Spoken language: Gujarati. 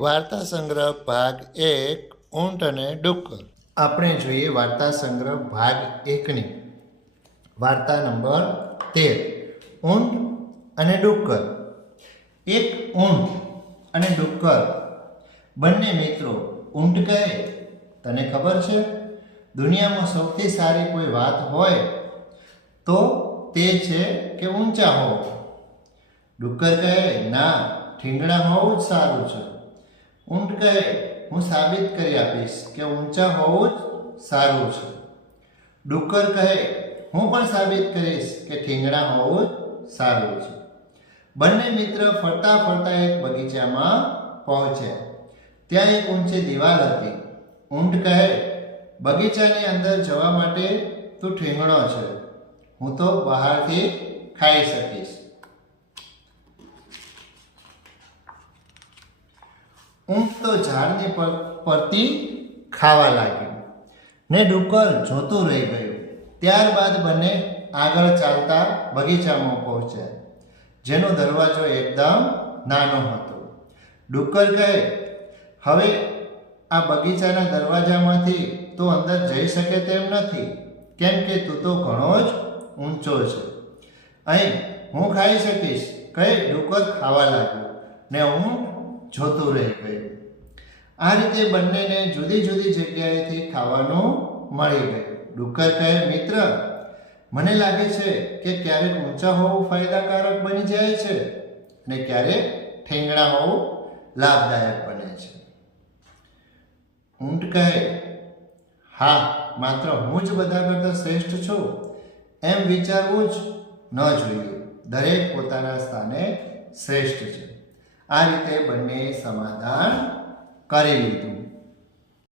વાર્તા સંગ્રહ ભાગ એક, ઊંટ અને ડુક્કર. આપણે જોઈએ વાર્તા સંગ્રહ ભાગ એકની. વાર્તા નંબર તેર, ઊંટ અને ડુક્કર. એક ઊંટ અને ડુક્કર. બંને મિત્રો ઊંટ કહે, તને ખબર છે? દુનિયામાં સૌથી સારી કોઈ વાત હોય તો તે છે કે ઊંચા હોવ. ડુક્કર કહે, ના, ઠીંગણા હોવું જ સારું છે. ઊંટ કહે હું સાબિત કરી આપીશ કે ઊંચા હોવું જ સારું છે. ડુક્કર કહે, હું પણ સાબિત કરીશ કે ઠીંગણા હોવું જ સારું છે. બંને મિત્ર ફરતા ફરતા એક બગીચામાં પહોંચ્યા ત્યાં એક ઊંચી દિવાલ હતી. ઊંટ કહે, બગીચાની અંદર જવા માટે તું ઠીંગણો છે. હું તો બહારથી ખાઈ શકીશ. ઊંટ તો ઝાડની પર પરથી ખાવા લાગ્યું ને ડુક્કર જોતું રહી ગયું. ત્યારબાદ બંને આગળ ચાલતા બગીચામાં પહોંચ્યા, જેનો દરવાજો એકદમ નાનો હતો. ડુક્કર કહે, હવે આ બગીચાના દરવાજામાંથી તો અંદર જઈ શકે તેમ નથી. કેમ કે તું તો ઘણો જ ઊંચો છે. અહીં હું ખાઈ શકીશ. કઈ ડુક્કર ખાવા લાગ્યું. ને હું જોતું રહી ગયું આ રીતે બંનેને જુદી જુદી જગ્યાએથી ખાવાનું મળી ગયું. ડુક્કર કહે, મિત્ર, મને લાગે છે કે ક્યારેક ઊંચા હોવું ફાયદાકારક બની જાય છે અને ક્યારેક ઠેંગણા હોવું લાભદાયક બને છે. ઊંટ કહે, હા, માત્ર હું જ બધા કરતાં શ્રેષ્ઠ છું. એમ વિચારવું જ ન જોઈએ. દરેક પોતાના સ્થાને શ્રેષ્ઠ છે. આ રીતે બંને સમાધાન કરી લીધું.